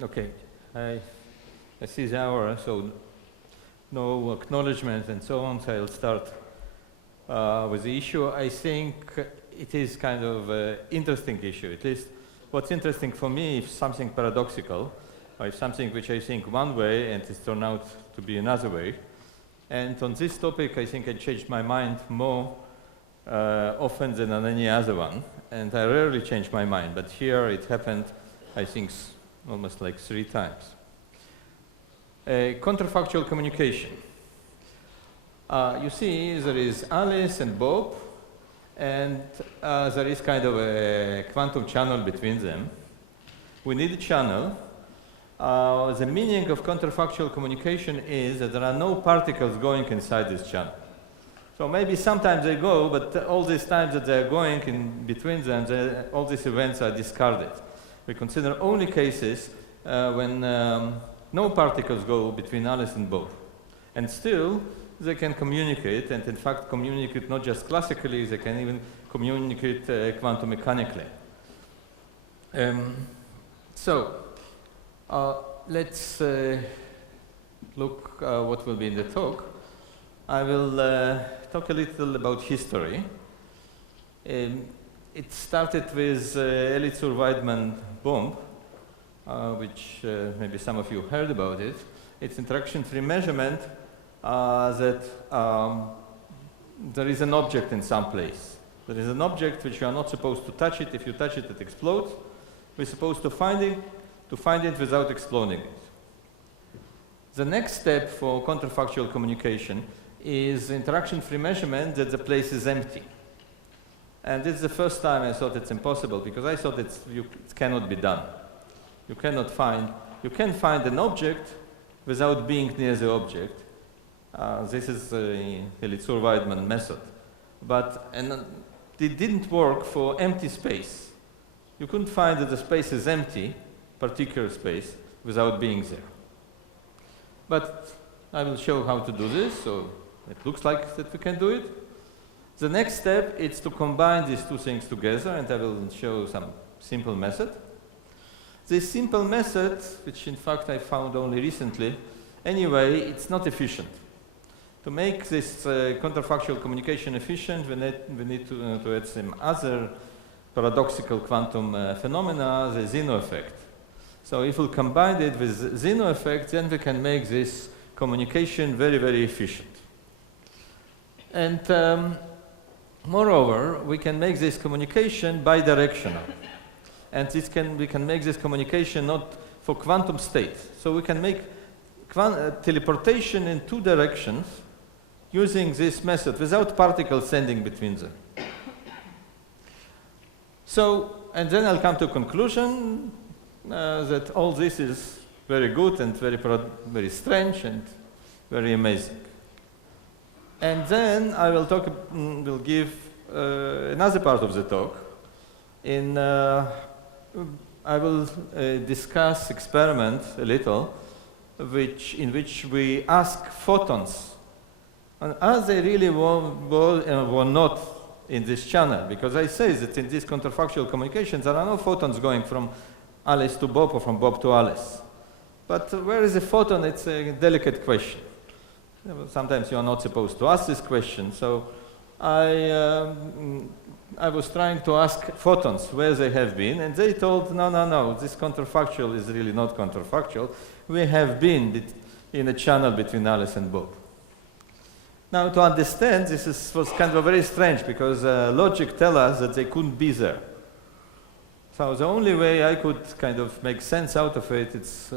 Okay, I see the hour, so no acknowledgement and so on, so I'll start with the issue. I think it is kind of an interesting issue. At least what's interesting for me is something paradoxical, or if something which I think one way and it's turned out to be another way. And on this topic, I think I changed my mind more often than on any other one. And I rarely change my mind, but here it happened, I think, almost like 3 times. Counterfactual communication. You see, there is Alice and Bob, and there is kind of a quantum channel between them. We need a channel. The meaning of counterfactual communication is that there are no particles going inside this channel. So maybe sometimes they go, but all these times that they are going in between them, all these events are discarded. We consider only cases when no particles go between Alice and Bob. And still, they can communicate, and in fact communicate not just classically, they can even communicate quantum mechanically. Let's look what will be in the talk. I will talk a little about history. It started with Lev Vaidman bomb, which maybe some of you heard about it. It's interaction-free measurement that there is an object in some place. There is an object which you are not supposed to touch it. If you touch it, it explodes. We're supposed to find it without exploding it. The next step for counterfactual communication is interaction-free measurement that the place is empty. And this is the first time I thought it's impossible, because I thought it cannot be done. You can find an object without being near the object. This is the Lev Vaidman method. But it didn't work for empty space. You couldn't find that the space is empty, particular space, without being there. But I will show how to do this, so it looks like that we can do it. The next step is to combine these two things together, and I will show some simple method. This simple method, which in fact I found only recently, anyway, it's not efficient. To make this counterfactual communication efficient, we need to add some other paradoxical quantum phenomena, the Zeno effect. So if we combine it with Zeno effect, then we can make this communication very, very efficient. And moreover, we can make this communication bidirectional. And we can make this communication not for quantum states. So we can make teleportation in 2 directions using this method without particles standing between them. So, and then I'll come to a conclusion that all this is very good and very strange and very amazing. And then I will give another part of the talk. I will discuss experiment a little, in which we ask photons, and are they really were not in this channel? Because I say that in this counterfactual communication there are no photons going from Alice to Bob or from Bob to Alice. But where is the photon? It's a delicate question. Sometimes you are not supposed to ask this question. So I was trying to ask photons where they have been, and they told, no, this counterfactual is really not counterfactual. We have been in a channel between Alice and Bob. Now, to understand, this was kind of very strange, because logic tells us that they couldn't be there. So the only way I could kind of make sense out of it, it's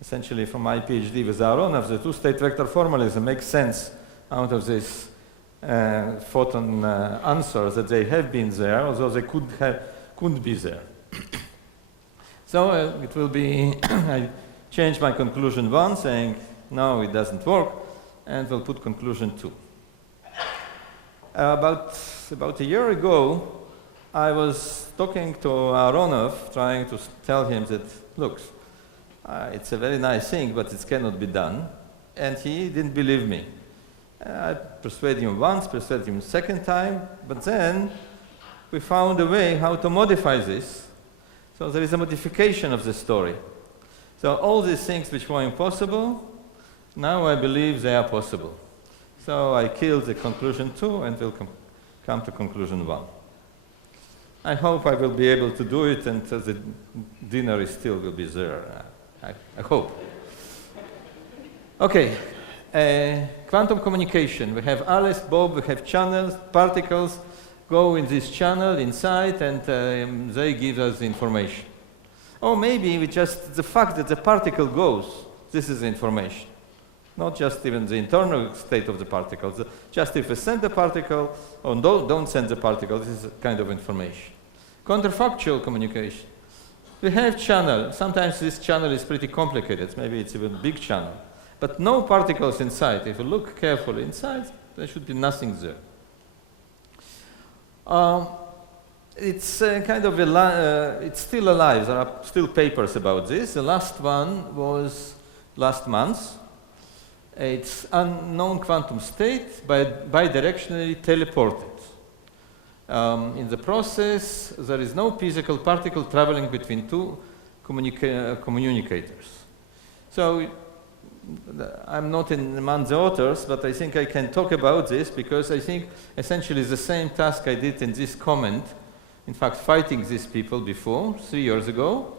essentially from my PhD with Aharonov, the 2-state vector formalism makes sense out of this photon answer that they have been there, although they couldn't be there. So it will be, I changed my conclusion 1, saying, no, it doesn't work, and we'll put conclusion 2. About a year ago, I was talking to Aharonov, trying to tell him that, look, it's a very nice thing, but it cannot be done. And he didn't believe me. I persuaded him once, persuaded him a second time, but then we found a way how to modify this. So there is a modification of the story. So all these things which were impossible, now I believe they are possible. So I kill the conclusion 2 and will come to conclusion 1. I hope I will be able to do it, and the dinner is still will be there. I hope. Okay, quantum communication. We have Alice, Bob, we have channels, particles go in this channel inside, and they give us the information. Or maybe just the fact that the particle goes, this is the information. Not just even the internal state of the particles. Just if we send the particle or don't send the particle, this is a kind of information. Counterfactual communication. We have channel. Sometimes this channel is pretty complicated. Maybe it's even a big channel. But no particles inside. If you look carefully inside, there should be nothing there. It's kind of it's still alive. There are still papers about this. The last one was last month. It's unknown quantum state bidirectionally teleported. In the process, there is no physical particle traveling between two communicators. So I'm not among the authors, but I think I can talk about this because I think essentially the same task I did in this comment, in fact fighting these people before, 3 years ago,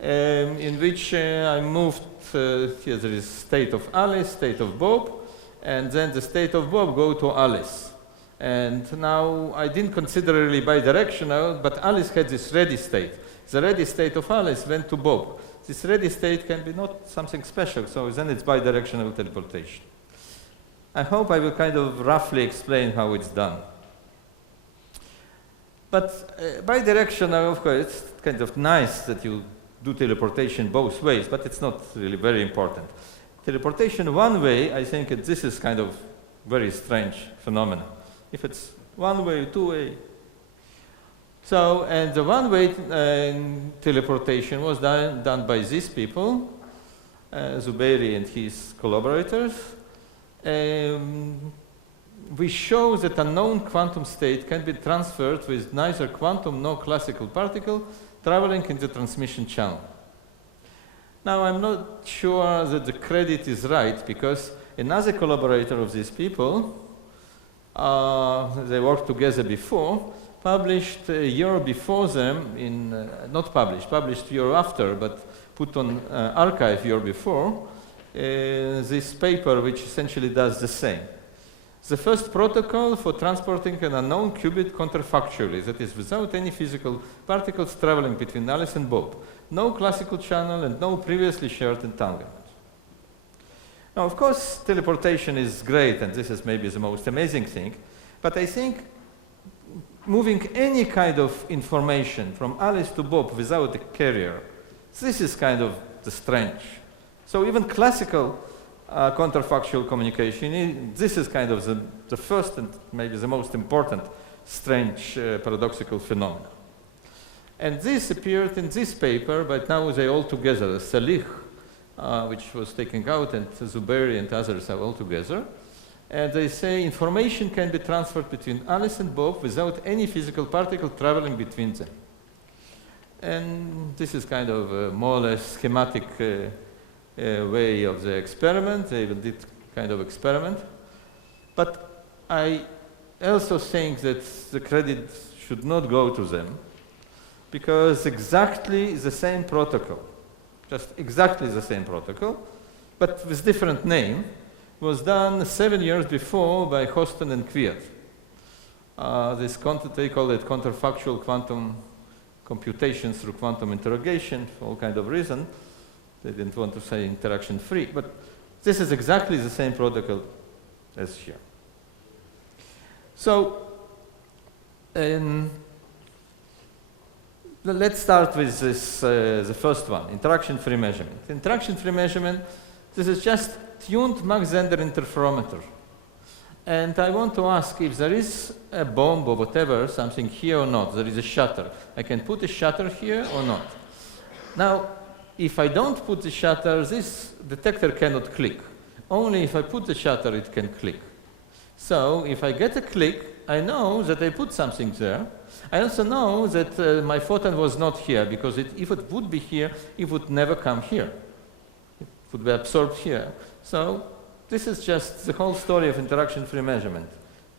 in which I moved, here there is state of Alice, state of Bob, and then the state of Bob go to Alice. And now I didn't consider really bidirectional, but Alice had this ready state. The ready state of Alice went to Bob. This ready state can be not something special, so then it's bidirectional teleportation. I hope I will kind of roughly explain how it's done. But bidirectional, of course, it's kind of nice that you do teleportation both ways, but it's not really very important. Teleportation one way, I think this is kind of very strange phenomenon. If it's one way, two way. So, and the one way teleportation was done by these people, Zubairi and his collaborators. We show that a known quantum state can be transferred with neither quantum nor classical particle traveling in the transmission channel. Now, I'm not sure that the credit is right, because another collaborator of these people, they worked together before, published a year before them in, not published a year after, but put on archive year before, this paper which essentially does the same. The first protocol for transporting an unknown qubit counterfactually, that is without any physical particles traveling between Alice and Bob. No classical channel and no previously shared entanglement. Now, of course, teleportation is great, and this is maybe the most amazing thing, but I think moving any kind of information from Alice to Bob without a carrier, this is kind of the strange. So even classical counterfactual communication, this is kind of the first and maybe the most important strange paradoxical phenomenon. And this appeared in this paper, but now they all together, Salih, which was taken out, and Zubairi and others are all together. And they say information can be transferred between Alice and Bob without any physical particle traveling between them. And this is kind of a more or less schematic way of the experiment. They did kind of experiment. But I also think that the credit should not go to them, because exactly the same protocol, just exactly the same protocol, but with different name, was done 7 years before by Houston and Kwiat. They call it counterfactual quantum computation through quantum interrogation for all kind of reason. They didn't want to say interaction free, but this is exactly the same protocol as here. So, let's start with this, the first one, interaction-free measurement. Interaction-free measurement, this is just tuned Mach-Zehnder interferometer. And I want to ask if there is a bomb or whatever, something here or not. There is a shutter. I can put a shutter here or not. Now, if I don't put the shutter, this detector cannot click. Only if I put the shutter, it can click. So if I get a click, I know that I put something there. I also know that my photon was not here, because if it would be here, it would never come here. It would be absorbed here. So this is just the whole story of interaction-free measurement.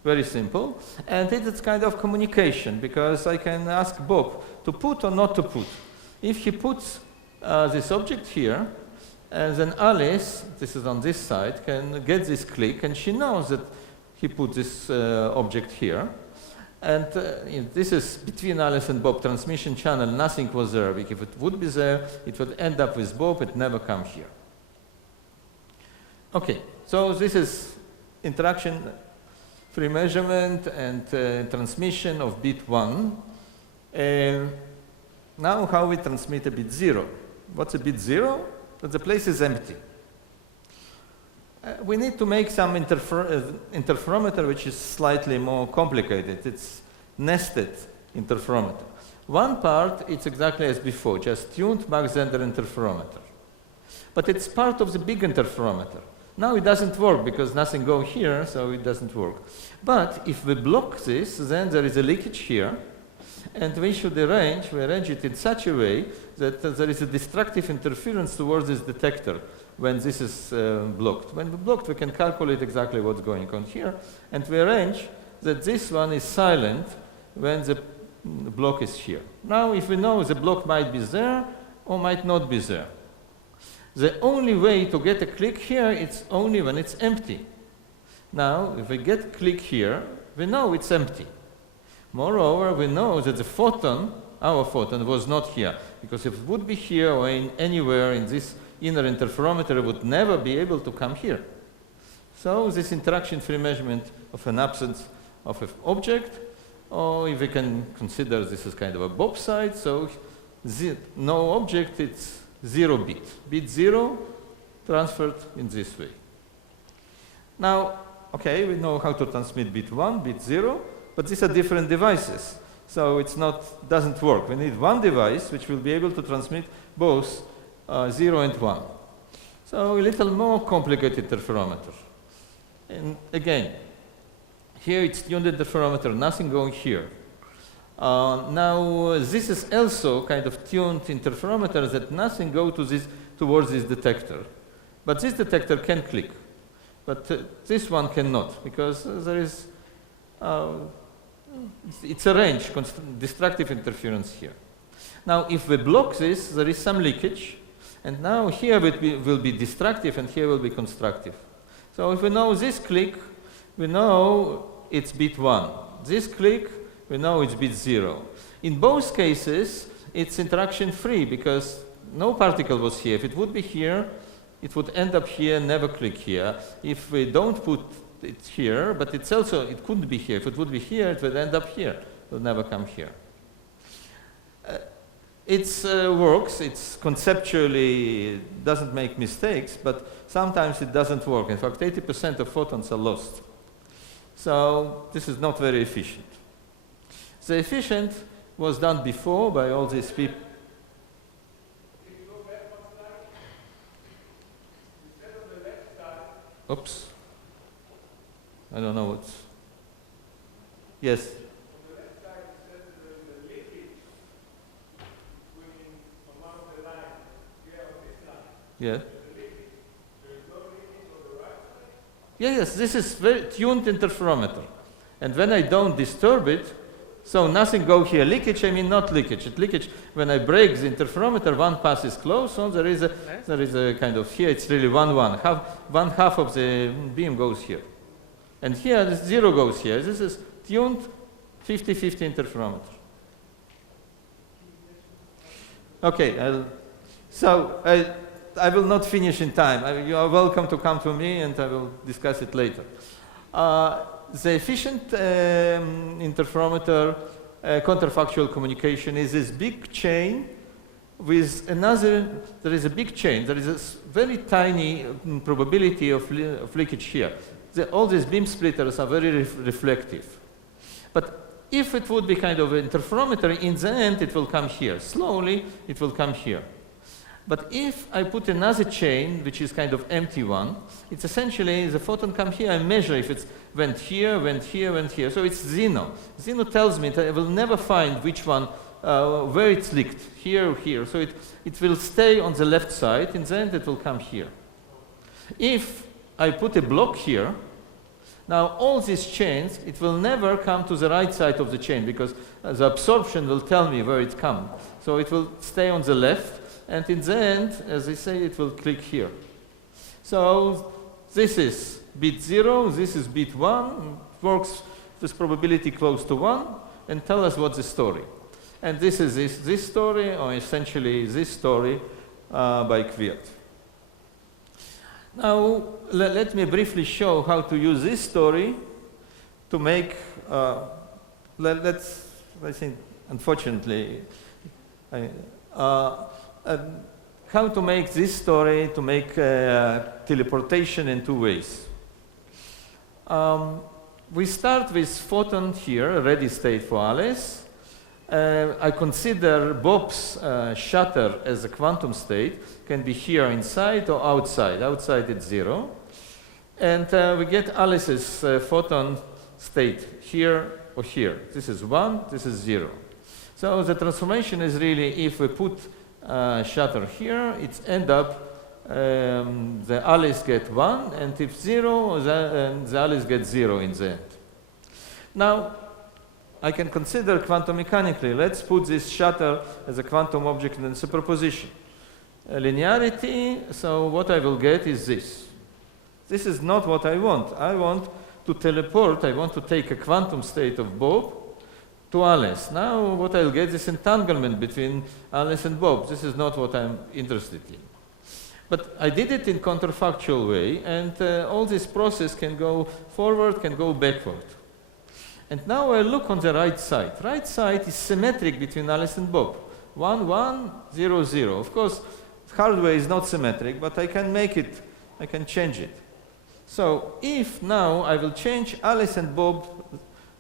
Very simple. And it is kind of communication, because I can ask Bob to put or not to put. If he puts this object here, and then Alice, this is on this side, can get this click, and she knows that he put this object here. And this is between Alice and Bob, transmission channel, nothing was there. If it would be there, it would end up with Bob, it never come here. Okay, so this is interaction-free measurement and transmission of bit 1. Now how we transmit a bit 0. What's a bit 0? That the place is empty. We need to make some interferometer which is slightly more complicated. It's nested interferometer. One part, it's exactly as before, just tuned Mach-Zehnder interferometer. But it's part of the big interferometer. Now it doesn't work because nothing goes here, so it doesn't work. But if we block this, then there is a leakage here, and we should arrange it in such a way that there is a destructive interference towards this detector when this is blocked. When we blocked, we can calculate exactly what's going on here, and we arrange that this one is silent when the block is here. Now, if we know the block might be there or might not be there, the only way to get a click here is only when it's empty. Now, if we get click here, we know it's empty. Moreover, we know that the photon, our photon, was not here, because if it would be here or anywhere in this inner interferometer, it would never be able to come here. So this interaction-free measurement of an absence of an object, or if we can consider this as kind of a Bob side, so no object, it's 0 bit. Bit 0 transferred in this way. Now, okay, we know how to transmit bit 1, bit 0, but these are different devices. So it's not, doesn't work. We need one device which will be able to transmit both 0 and 1. So a little more complicated interferometer. And again, here it's tuned interferometer, nothing going here. Now this is also kind of tuned interferometer that nothing goes to towards this detector. But this detector can click. But this one cannot, because there is it's a range, destructive interference here. Now, if we block this, there is some leakage, and now here it will be destructive, and here will be constructive. So if we know this click, we know it's bit 1. This click, we know it's bit 0. In both cases, it's interaction-free, because no particle was here. If it would be here, it would end up here, never click here. If we don't put it's here, but it's also, it couldn't be here. If it would be here, it would end up here. It would never come here. It works. It's conceptually doesn't make mistakes, but sometimes it doesn't work. In fact, 80% of photons are lost. So this is not very efficient. The efficient was done before by all these people. Oops. I don't know what's... Yes? On the left side, it says that there is a leakage between one of the lines, here on this line. Yeah. There's a leakage. There is no leakage on the right side? Yeah, yes, this is very tuned interferometer. And when I don't disturb it, so nothing go here. Leakage, I mean not leakage. It leakage, when I break the interferometer, one pass is closed, so there is a kind of, here it's really 1-1. One half of the beam goes here. And here, this 0 goes here. This is tuned 50-50 interferometer. Okay, I will not finish in time. You are welcome to come to me, and I will discuss it later. The efficient interferometer counterfactual communication is this big chain with another, there is a big chain, there is a very tiny probability of leakage here. All these beam splitters are very reflective. But if it would be kind of an interferometer, in the end it will come here. Slowly it will come here. But if I put another chain, which is kind of empty one, it's essentially the photon come here, I measure if it's went here, went here, went here. So it's zero. Zero tells me that I will never find which one, where it's leaked, here or here. So it will stay on the left side, and then it will come here. If I put a block here, now all these chains, it will never come to the right side of the chain, because the absorption will tell me where it comes. So it will stay on the left, and in the end, as I say, it will click here. So this is bit 0, this is bit 1, it works with probability close to 1, and tell us what's the story. And this is this story, or essentially this story by Kviat. Now, let me briefly show how to use this story to make, I think, unfortunately, how to make this story to make teleportation in 2 ways. We start with photon here, a ready state for Alice. I consider Bob's shutter as a quantum state, can be here inside or outside. Outside it's 0. And we get Alice's photon state here or here. This is 1, this is 0. So the transformation is really, if we put shutter here, it's end up the Alice get 1, and if 0, the Alice gets 0 in the end. Now, I can consider quantum mechanically. Let's put this shutter as a quantum object in superposition. Linearity, so what I will get is this. This is not what I want. I want to teleport, I want to take a quantum state of Bob to Alice. Now what I'll get is entanglement between Alice and Bob. This is not what I'm interested in. But I did it in counterfactual way, and all this process can go forward, can go backward. And now I look on the right side. Right side is symmetric between Alice and Bob. 1, 1, 0, 0. Of course, hardware is not symmetric, but I can make it, I can change it. So if now I will change Alice and Bob,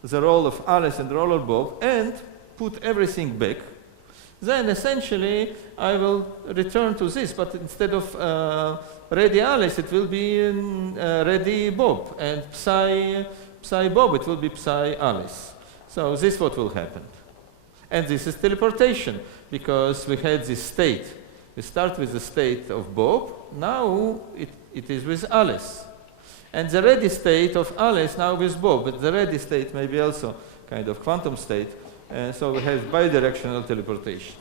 the role of Alice and the role of Bob, and put everything back, then essentially I will return to this, but instead of ready Alice, it will be ready Bob, and Psi Bob, it will be Psi Alice. So this is what will happen. And this is teleportation, because we had this state. We start with the state of Bob, now it is with Alice. And the ready state of Alice now with Bob, but the ready state may be also kind of quantum state, so we have bidirectional teleportation.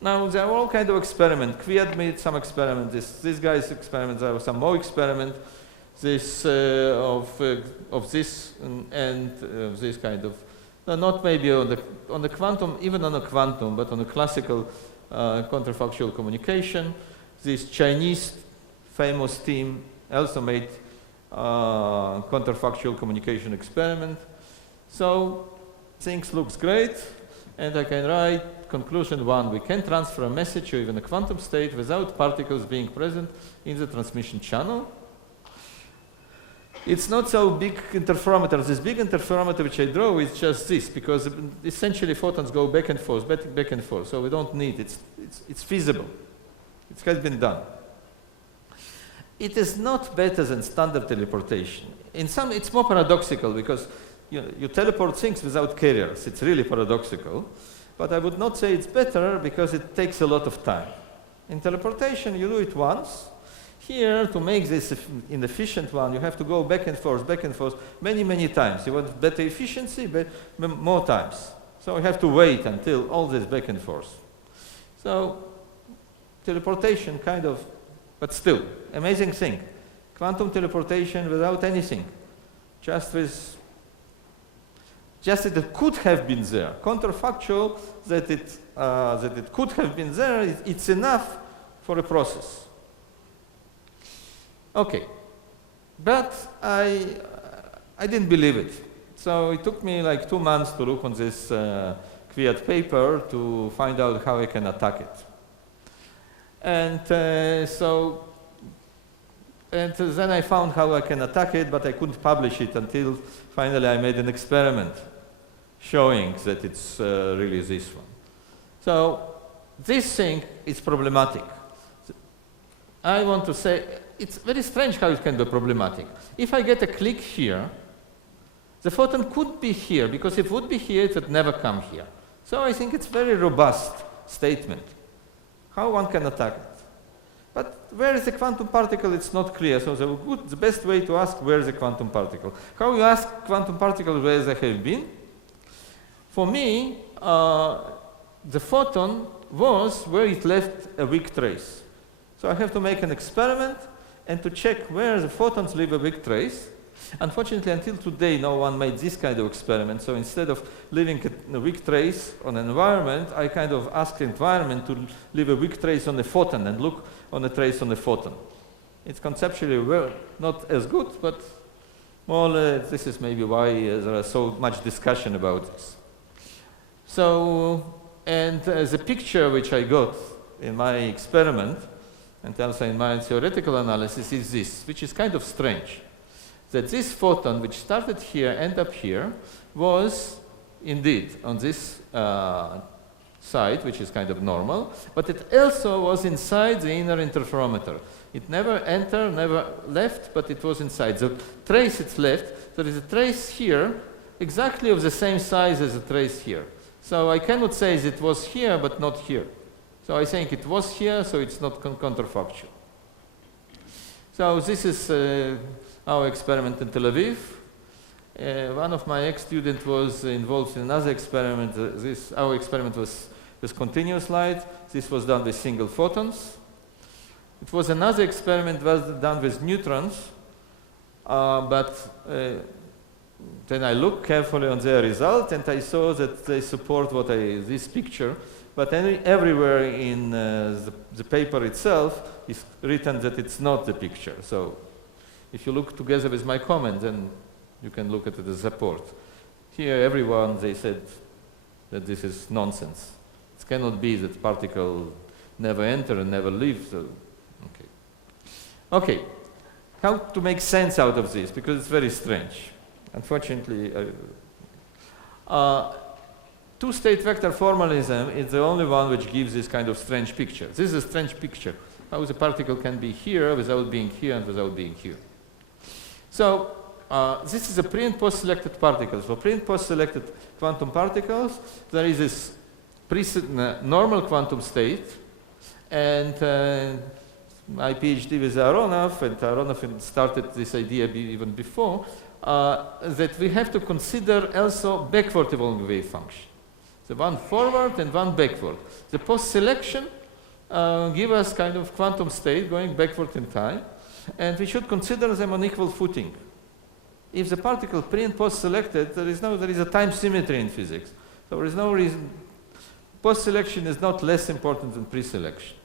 Now there are all kinds of experiments. Kviat made some experiments, this guy's experiments, there were some more experiments. This of this and this kind of, no, not maybe on the quantum, even on a quantum, but on a classical counterfactual communication. This Chinese famous team also made counterfactual communication experiment. So things looks great, and I can write conclusion 1. We can transfer a message or even a quantum state without particles being present in the transmission channel. It's not so big interferometer. This big interferometer which I draw is just this, because essentially photons go back and forth, back and forth. So we don't need it. It's feasible. It has been done. It is not better than standard teleportation. In some, it's more paradoxical, because you teleport things without carriers. It's really paradoxical. But I would not say it's better, because it takes a lot of time. In teleportation, you do it once. Here, to make this an efficient one, you have to go back and forth, many, many times. You want better efficiency, but more times. So you have to wait until all this back and forth. So teleportation kind of, but still, amazing thing. Quantum teleportation without anything. Just that it could have been there. Counterfactual that it could have been there, it's enough for a process. Okay, but I didn't believe it. So it took me like 2 months to look on this Kviat paper to find out how I can attack it. And then I found how I can attack it, but I couldn't publish it until finally I made an experiment showing that it's really this one. So this thing is problematic. I want to say, it's very strange how it can be problematic. If I get a click here, the photon could be here, because if it would be here, it would never come here. So I think it's very robust statement. How one can attack it? But where is the quantum particle? It's not clear. So the best way to ask where is the quantum particle. How you ask quantum particle where they have been? For me, the photon was where it left a weak trace. So I have to make an experiment and to check where the photons leave a weak trace. Unfortunately, until today, no one made this kind of experiment. So instead of leaving a weak trace on an environment, I kind of asked the environment to leave a weak trace on the photon and look on the trace on the photon. It's conceptually not as good, but more this is maybe why there is so much discussion about this. So, and the picture which I got in my experiment, and also in my theoretical analysis, is this, which is kind of strange. That this photon, which started here, ended up here, was indeed on this side, which is kind of normal, but it also was inside the inner interferometer. It never entered, never left, but it was inside. The trace it's left, there is a trace here, exactly of the same size as the trace here. So I cannot say that it was here, but not here. So I think it was here, so it's not counterfactual. So this is our experiment in Tel Aviv. One of my ex-students was involved in another experiment. Our experiment was with continuous light. This was done with single photons. It was another experiment was done with neutrons, but then I looked carefully on their result and I saw that they support this picture, but everywhere in the paper itself is written that it's not the picture. So if you look together with my comment, then you can look at it as support. Here, everyone, they said that this is nonsense. It cannot be that particle never enter and never leave. So, okay. How to make sense out of this? Because it's very strange. Unfortunately, two-state vector formalism is the only one which gives this kind of strange picture. This is a strange picture. How the particle can be here without being here and without being here. So this is a pre- and post-selected particles. For pre- and post-selected quantum particles, there is this normal quantum state, and my PhD with Aharonov, and Aharonov started this idea even before, that we have to consider also backward evolving wave function. So one forward and one backward. The post-selection give us kind of quantum state going backward in time, and we should consider them on equal footing. If the particle pre- and post-selected, there is a time symmetry in physics. So there is no reason. Post-selection is not less important than pre-selection.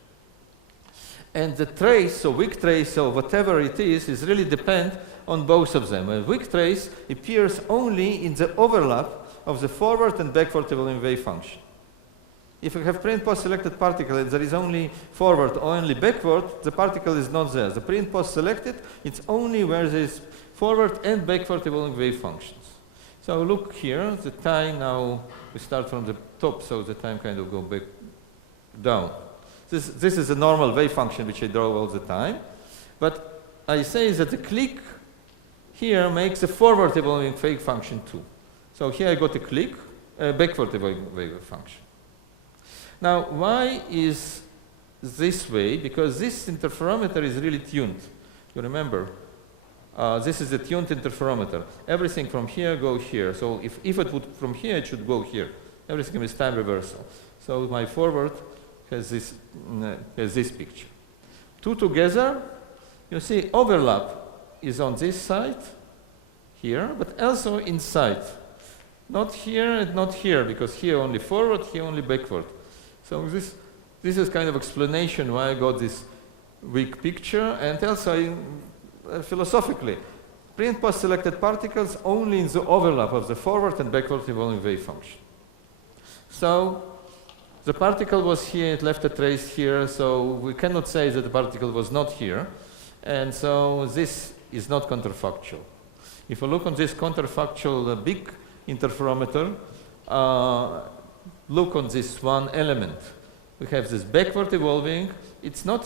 And the trace, so weak trace, or whatever it is really depend on both of them. A weak trace appears only in the overlap of the forward and backward evolving wave function. If you have pre- and post-selected particle and there is only forward or only backward, the particle is not there. The pre- and post-selected, it's only where there is forward and backward evolving wave functions. So look here, the time now, we start from the top, so the time kind of go back down. This is a normal wave function which I draw all the time. But I say that the click here makes a forward evolving wave function too. So here I got a click, backward evolving wave function. Now, why is this way? Because this interferometer is really tuned. You remember, this is a tuned interferometer. Everything from here go here. So if it would from here, it should go here. Everything is time reversal. So my forward has this picture. Two together, you see overlap is on this side, here, but also inside. Not here and not here, because here only forward, here only backward. So this is kind of explanation why I got this weak picture, and also philosophically, pre- and post-selected particles only in the overlap of the forward and backward evolving wave function. So the particle was here, it left a trace here, so we cannot say that the particle was not here, and so this is not counterfactual. If we look on this counterfactual big interferometer, look on this one element. we have this backward evolving. It's not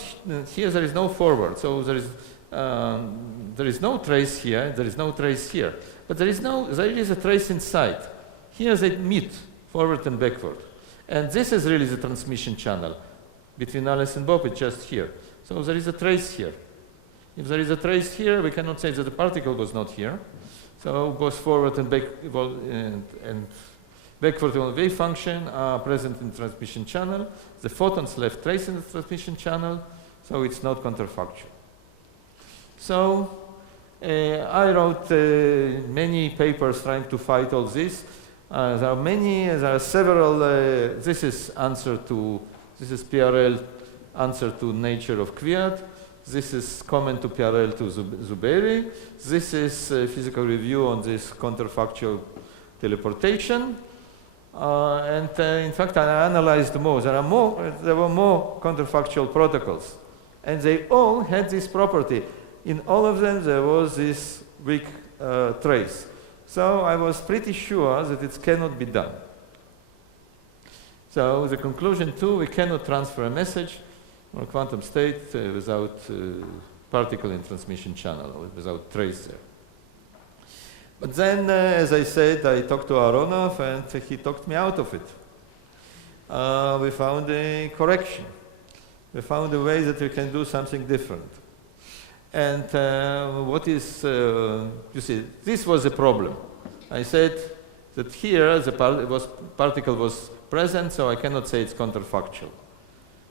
here. There is no forward, so there is no trace here. There is no trace here, but there is a trace inside. Here they meet forward and backward, and this is really the transmission channel between Alice and Bob. It's just here. So there is a trace here. If there is a trace here, we cannot say that the particle was not here. So both forward and backward wave function are present in the transmission channel. The photons left trace in the transmission channel, so it's not counterfactual. So I wrote many papers trying to fight all this. There are several. This is PRL answer to nature of Kviat. This is comment to PRL to Zuberi. This is physical review on this counterfactual teleportation. In fact, I analyzed more. There were more counterfactual protocols, and they all had this property. In all of them, there was this weak trace. So I was pretty sure that it cannot be done. So the conclusion too, we cannot transfer a message or a quantum state without particle in transmission channel, or without trace there. But then, as I said, I talked to Aronov, and he talked me out of it. We found a correction. We found a way that we can do something different. And you see, this was a problem. I said that here the particle was present, so I cannot say it's counterfactual.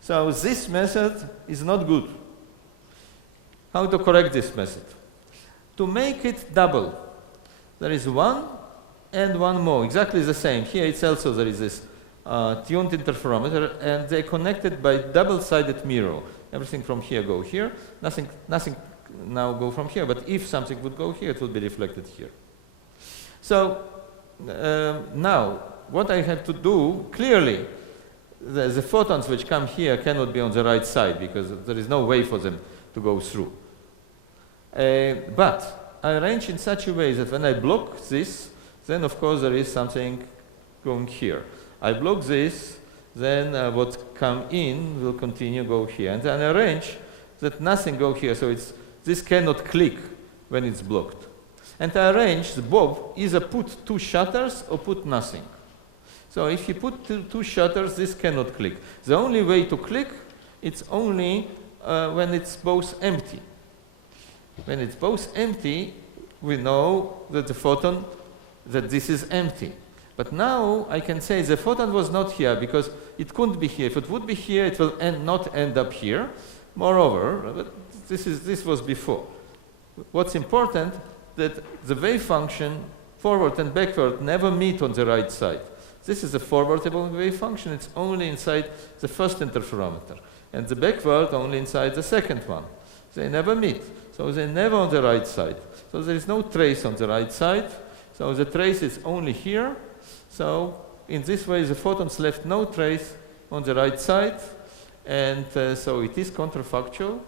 So this method is not good. How to correct this method? To make it double. There is one and one more, exactly the same. Here it's also there is this tuned interferometer, and they're connected by double-sided mirror. Everything from here go here. Nothing now go from here. But if something would go here, it will be reflected here. So now, what I have to do clearly, the photons which come here cannot be on the right side because there is no way for them to go through. But I arrange in such a way that when I block this, then of course there is something going here. I block this, then what come in will continue go here. And then I arrange that nothing go here, so this cannot click when it's blocked. And I arrange the Bob either put two shutters or put nothing. So if you put two shutters, this cannot click. The only way to click, it's only when it's both empty. When it's both empty, we know that the photon, that this is empty. But now I can say the photon was not here because it couldn't be here. If it would be here, it will not end up here. Moreover, this was before. What's important, that the wave function forward and backward never meet on the right side. This is a forward evolving wave function. It's only inside the first interferometer. And the backward only inside the second one. They never meet. So they're never on the right side. So there is no trace on the right side. So the trace is only here. So in this way, the photons left no trace on the right side. And so it is counterfactual.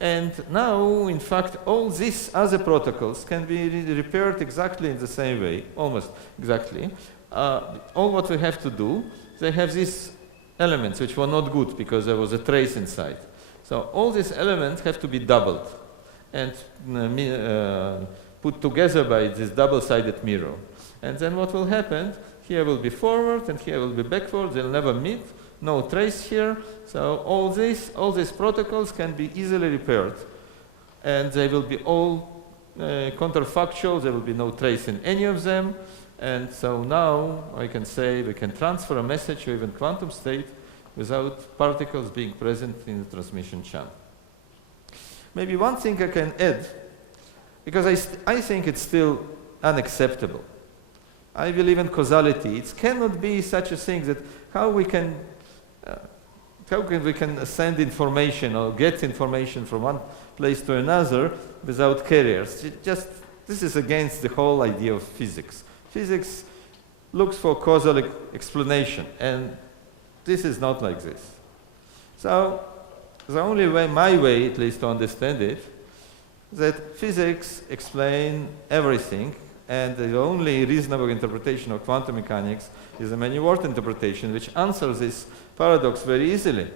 And now, in fact, all these other protocols can be repaired exactly in the same way, almost exactly. All what we have to do, they have these elements which were not good because there was a trace inside. So all these elements have to be doubled and put together by this double-sided mirror. And then what will happen, here will be forward and here will be backward, they'll never meet, no trace here. So all these protocols can be easily repaired. And they will be all counterfactual, there will be no trace in any of them. And so now I can say we can transfer a message to even quantum state without particles being present in the transmission channel. Maybe one thing I can add, because I think it's still unacceptable. I believe in causality. It cannot be such a thing that how we can send information or get information from one place to another without carriers. This is against the whole idea of physics. Physics looks for causal explanation, and this is not like this. So the only way, my way at least to understand it, that physics explain everything And the only reasonable interpretation of quantum mechanics is the many-word interpretation, which answers this paradox very easily.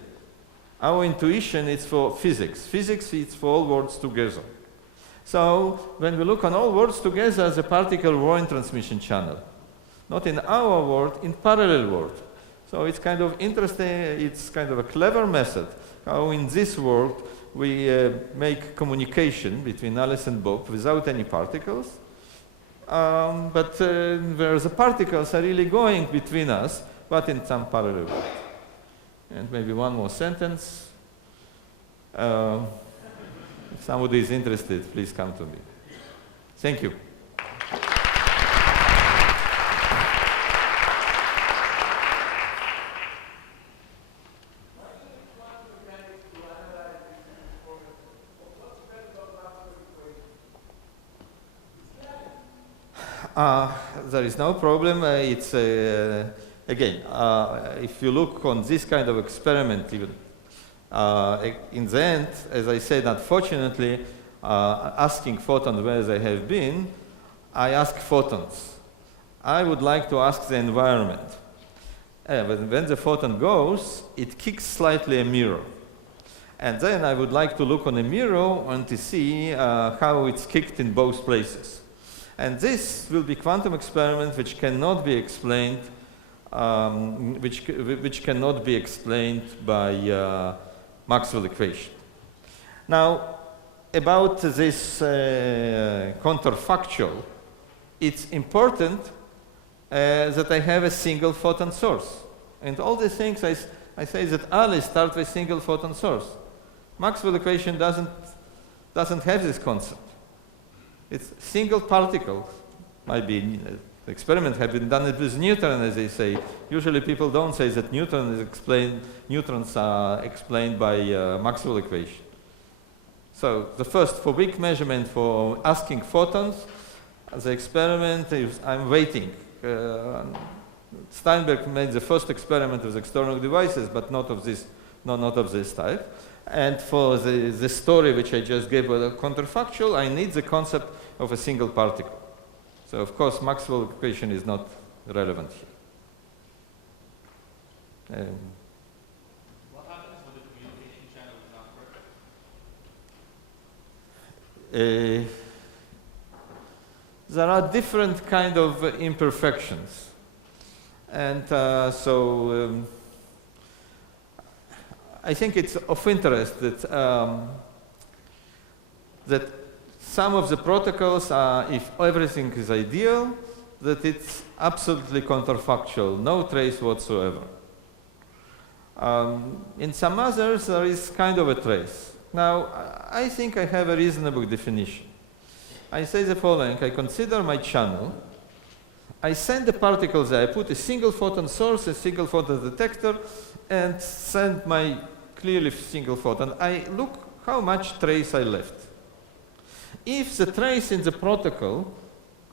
Our intuition is for physics. Physics is for all words together. So when we look on all words together, the particle were in transmission channel. Not in our world, in parallel world. So it's kind of interesting, it's kind of a clever method how in this world we make communication between Alice and Bob without any particles. But where the particles are really going between us, but in some parallel world. And maybe one more sentence. If somebody is interested, please come to me. Thank you. There is no problem. It's again, if you look on this kind of experiment, even in the end, as I said, unfortunately, asking photons where they have been, I ask photons. I would like to ask the environment. But when the photon goes, it kicks slightly a mirror. And then I would like to look on a mirror and to see how it's kicked in both places. And this will be quantum experiment which cannot be explained, which cannot be explained by Maxwell equation. Now, about this counterfactual, it's important that I have a single photon source. And all these things I say that Alice starts with single photon source. Maxwell equation doesn't have this concept. It's single particle. Might be the experiment have been done with Newton, as they say. Usually people don't say that neutrons are explained by Maxwell equation. So the first, for weak measurement, for asking photons, the experiment is, I'm waiting. Steinberg made the first experiment with external devices, but not of this type. And for the story which I just gave about the counterfactual, I need the concept of a single particle. So of course Maxwell equation is not relevant here. What happens when the communication channel is not perfect? There are different kind of imperfections. And I think it's of interest that that some of the protocols are, if everything is ideal, that it's absolutely counterfactual, no trace whatsoever. In some others, there is kind of a trace. Now, I think I have a reasonable definition. I say the following: I consider my channel, I send the particles there, I put a single photon source, a single photon detector, and send my clearly single photon. I look how much trace I left. If the trace in the protocol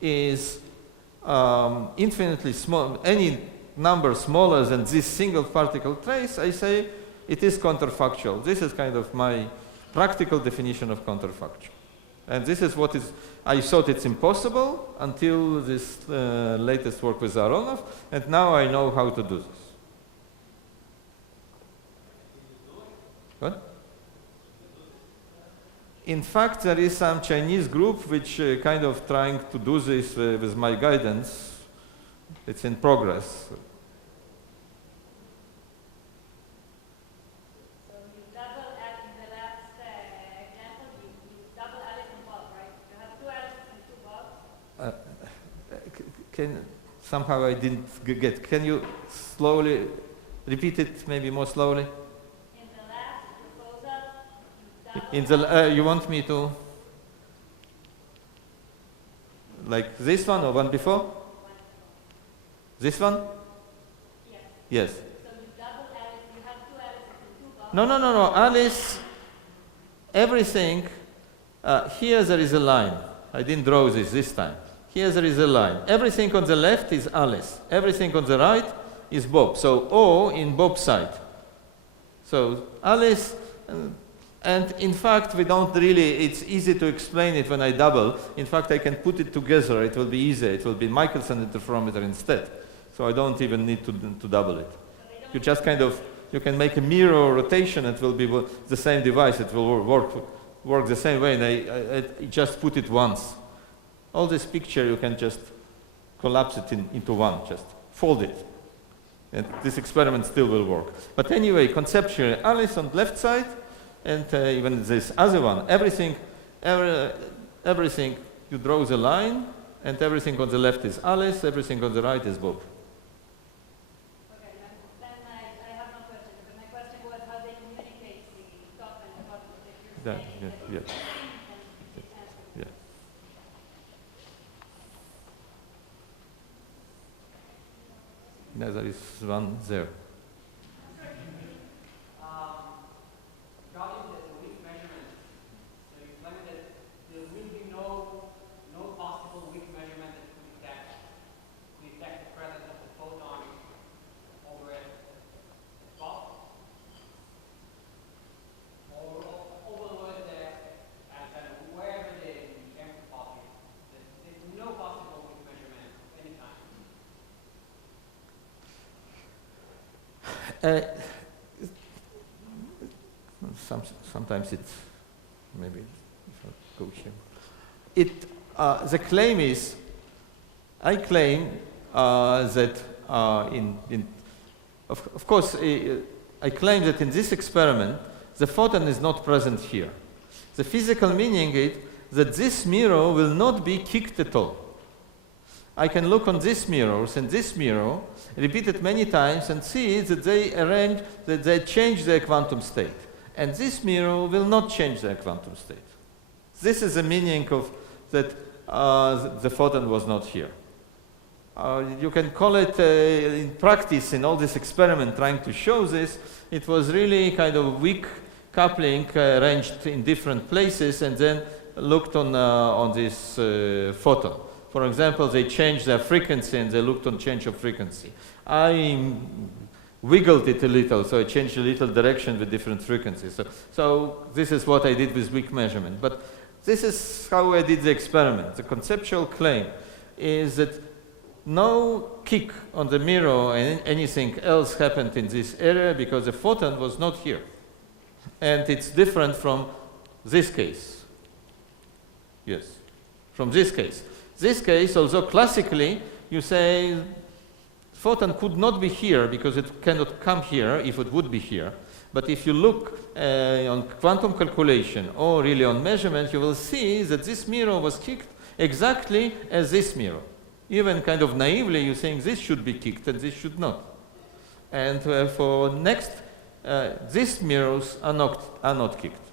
is infinitely small, any number smaller than this single particle trace, I say it is counterfactual. This is kind of my practical definition of counterfactual. And this is what is, I thought it's impossible until this latest work with Aronov, and now I know how to do this. What? In fact, there is some Chinese group which kind of trying to do this with my guidance. It's in progress. So you double in the last example, you double Alice and Bob, right? You have two Alices and two Bobs. Somehow I didn't get. Can you slowly repeat it, maybe more slowly? You want me to, like this one or one before? This one? Yes. Yes. So you double Alice, you have two Alices and two Bobs. No. Alice, everything, here there is a line. I didn't draw this time. Here there is a line. Everything on the left is Alice. Everything on the right is Bob. So O in Bob's side. So Alice, And in fact, we don't really, it's easy to explain it when I double. In fact, I can put it together, it will be easier. It will be Michelson interferometer instead. So I don't even need to double it. You just kind of, you can make a mirror rotation, it will be the same device, it will work the same way, and I just put it once. All this picture, you can just collapse it into one, just fold it. And this experiment still will work. But anyway, conceptually, Alice on the left side, and even this other one, everything, you draw the line, and everything on the left is Alice, everything on the right is Bob. Okay, then I have no question, but my question was how they communicate the top and the bottom. If you're saying that Yeah. it's the same, then it's answered. Yeah. Yeah, there is one there. Regarding the weak measurement, so you claim that there will be no possible weak measurement that could detect the presence of the photon over a spot, or over wherever the empty spot is. There's no possible weak measurement anytime. Sometimes it's maybe if I go here. The claim is, I claim that of course I claim that in this experiment the photon is not present here. The physical meaning is that this mirror will not be kicked at all. I can look on these mirrors and this mirror, repeat it many times, and see that they change their quantum state. And this mirror will not change their quantum state. This is the meaning of that the photon was not here. You can call it, in practice, in all this experiment trying to show this, it was really kind of weak coupling arranged in different places and then looked on this photon. For example, they changed their frequency and they looked on change of frequency. I wiggled it a little, so I changed a little direction with different frequencies. So this is what I did with weak measurement. But this is how I did the experiment. The conceptual claim is that no kick on the mirror and anything else happened in this area because the photon was not here. And it's different from this case. Yes, from this case. This case, although classically you say photon could not be here because it cannot come here if it would be here. But if you look on quantum calculation or really on measurement, you will see that this mirror was kicked exactly as this mirror. Even kind of naively, you're saying this should be kicked and this should not. And for next, these mirrors are not kicked.